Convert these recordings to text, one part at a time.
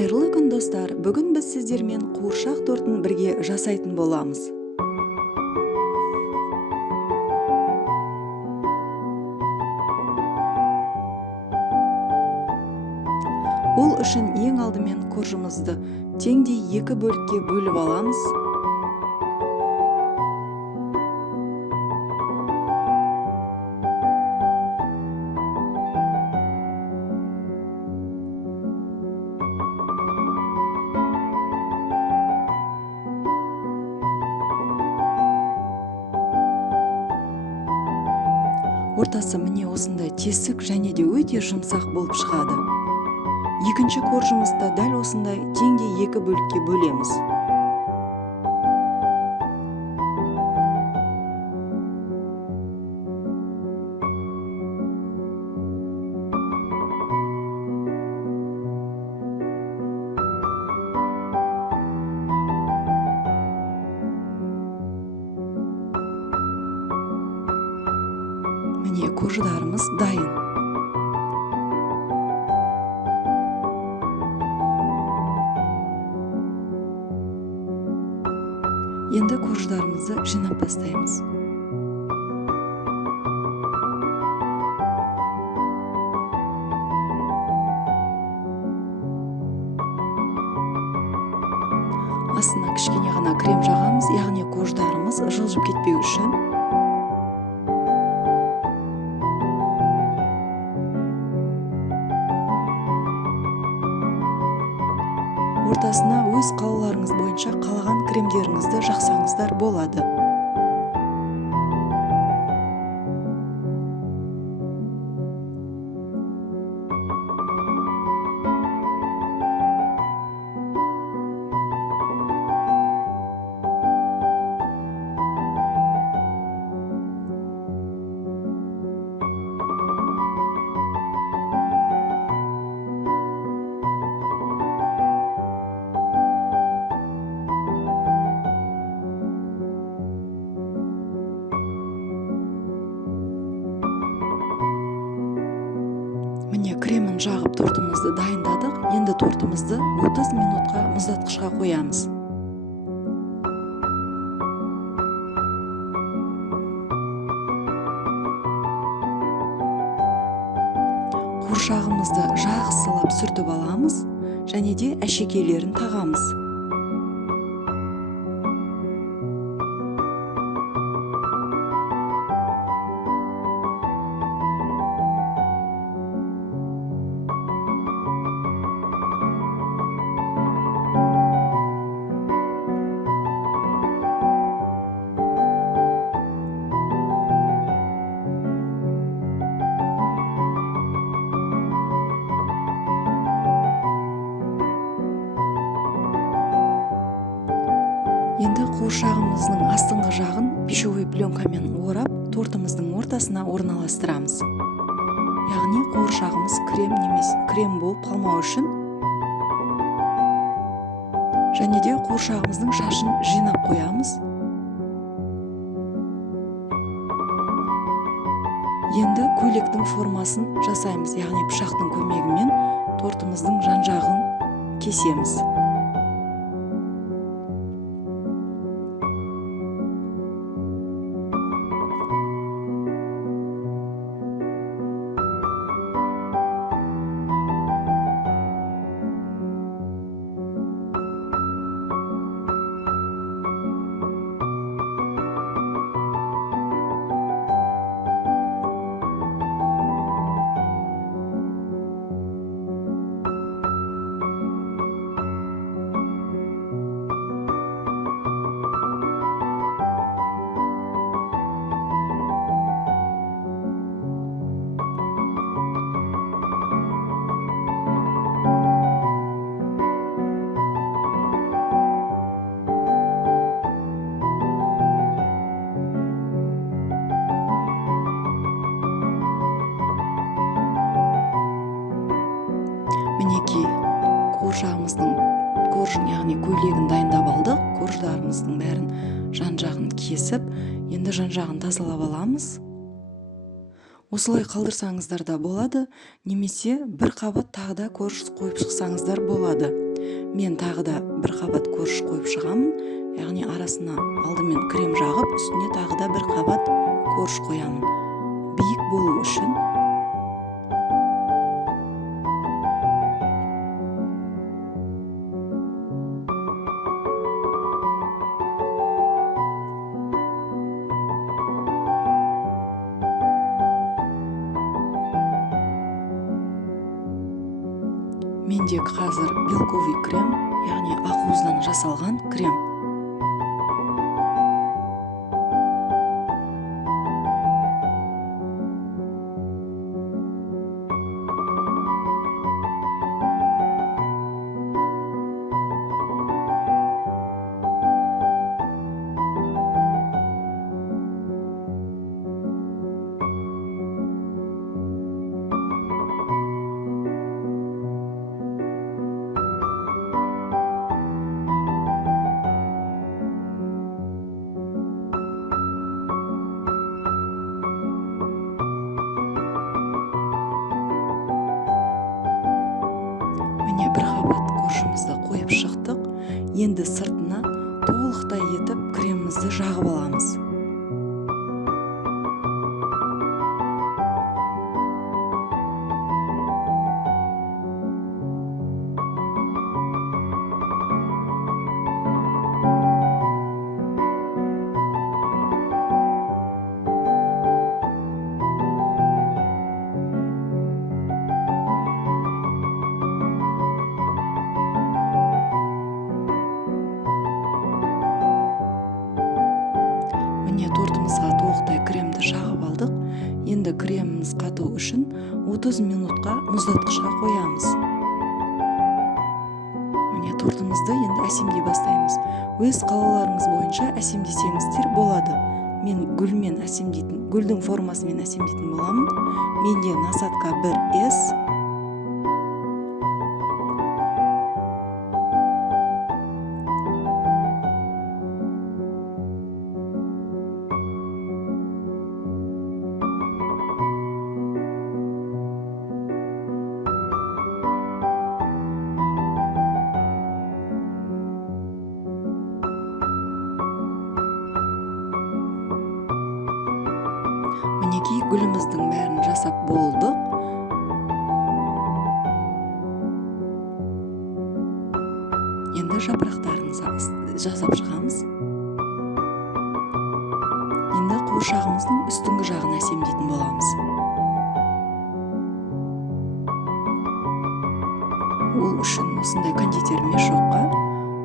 Қайырлы күн достар, бүгін біз сіздермен қуыршақ тортын бірге жасайтын боламыз. Ол үшін ең алдымен коржымызды теңдей екі бөлікке бөліп аламыз. Ортасы міне осындай тесік және де өте жұмсақ болып шығады. Екінші коржымызды дәл осындай теңдей екі бөлікке бөлеміз. Міне корждарымыз дайын. Енді корждарымызды жинап тастаймыз. Астына кішкене ғана крем жағамыз, яғни корждарымыз жылжып кетпеу үшін. Ортасына өз қалауларыңыз бойынша қалаған кремдеріңізді жақсаңыздар болады. Міне кремін жағып тортымызды дайындадық. Енді тортымызды 30 минутқа мұздатқышқа қоямыз. Қуыршағымызды жақсылап сүртіп аламыз және де әшекейлерін тағамыз. Енді қуыршағымыздың астыңғы жағын пищевой пленкамен орап, тортымыздың ортасына орналастырамыз. Яғни қуыршағымыз крем немесе крем болып қалмау үшін. Және де қуыршағымыздың шашын жинап қоямыз. Енді көйлектің формасын жасаймыз, яғни пышақтың көмегімен тортымыздың жан-жағын кесеміз. Мінекей қуыршағымыздың коржын, яғни көйлегін дайындап алдық. Корждарымыздың бәрін жан-жағын кесіп, енді жан-жағын тазалап аламыз. Осылай қалдырсаңыздар да болады, немесе бір қабат тағы да корж қойып шықсаңыздар болады. мен тағы да бір қабат корж қойып шығамын. Яғни арасына алдымен крем жағып, үстіне тағы да бір қабат корж қоямын. Биік болу үшін. Менде қазір белковый крем, яғни ақуыздан жасалған крем. Міне бір қабат коржымызды қойып шықтық. Енді сыртына толықтай етіп кремімізді жағып аламыз. Міне тортымызға толықтай кремді жағып алдық. Енді креміміз қату үшін 30 минутқа мұздатқышқа қоямыз. Міне тортымызды енді әсемдей бастаймыз. Өз қалауларыңыз бойынша әсемдесеңіздер болады. Мен гүлмен әсемдейтін, гүлдің формасымен әсемдейтін боламын. Менде насадка 1S. Мінекей гүліміздің бәрін жасап болдық. Енді жапырақтарын жасап шығамыз. Енді қуыршағымыздың үстіңгі жағын әсемдейтін боламыз. Ол үшін осындай кондитер мешокқа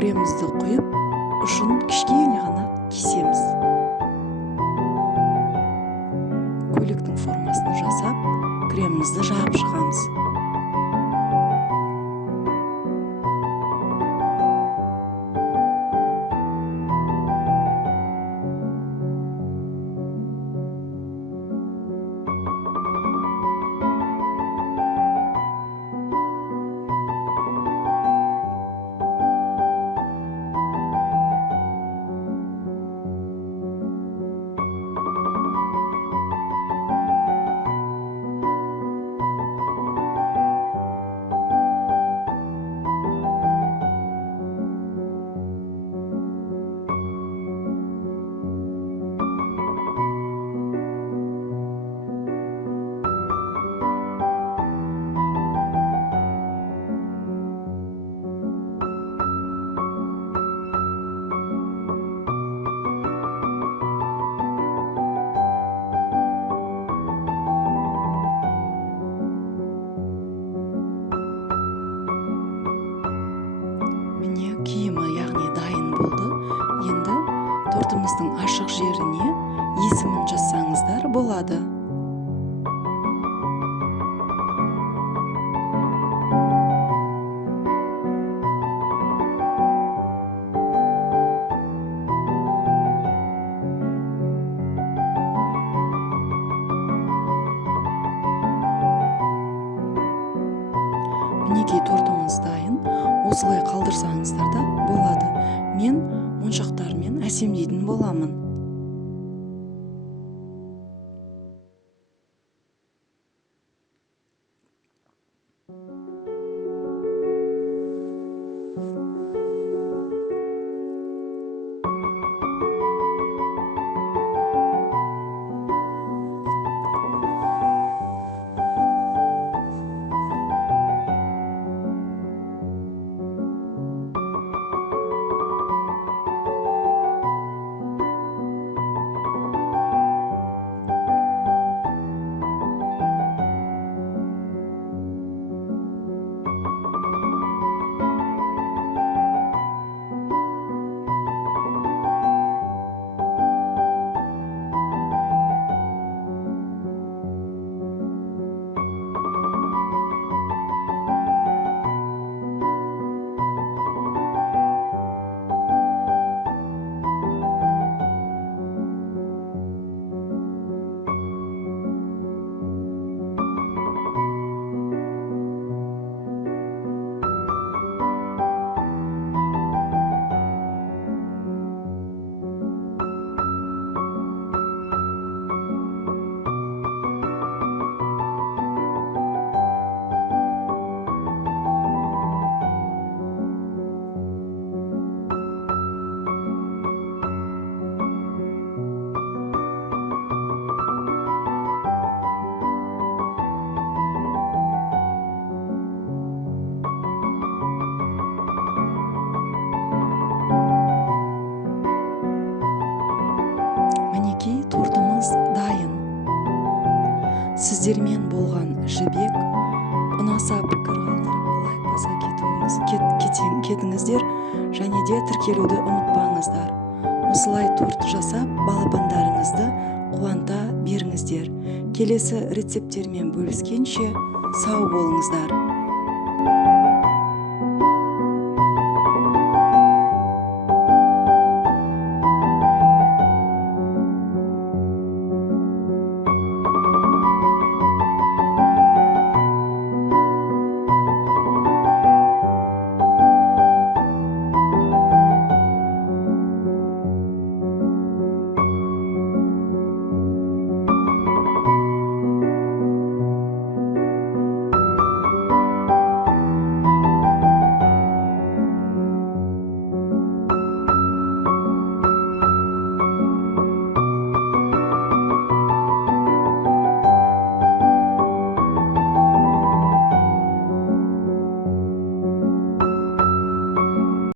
кремімізді құйып, ұшын кішкене ғана кесеміз. Көйлектің формасын жасап, кремімізді жағып шығамыз. тортымыздың ашық жеріне есімін жазсаңыздар болады. Мінекей тортымыз дайын. Осылай қалдырсаңыздар да болады. Мен моншақтармен әсемдейтін боламын. сіздермен болған жібек. Ұнаса пікір қалдырып лайк баса кетіңіздер, және де тіркелуді ұмытпаңыздар. Осылай торт жасап балапандарыңызды қуанта беріңіздер. Келесі рецепттермен бөліскенше сау болыңыздар.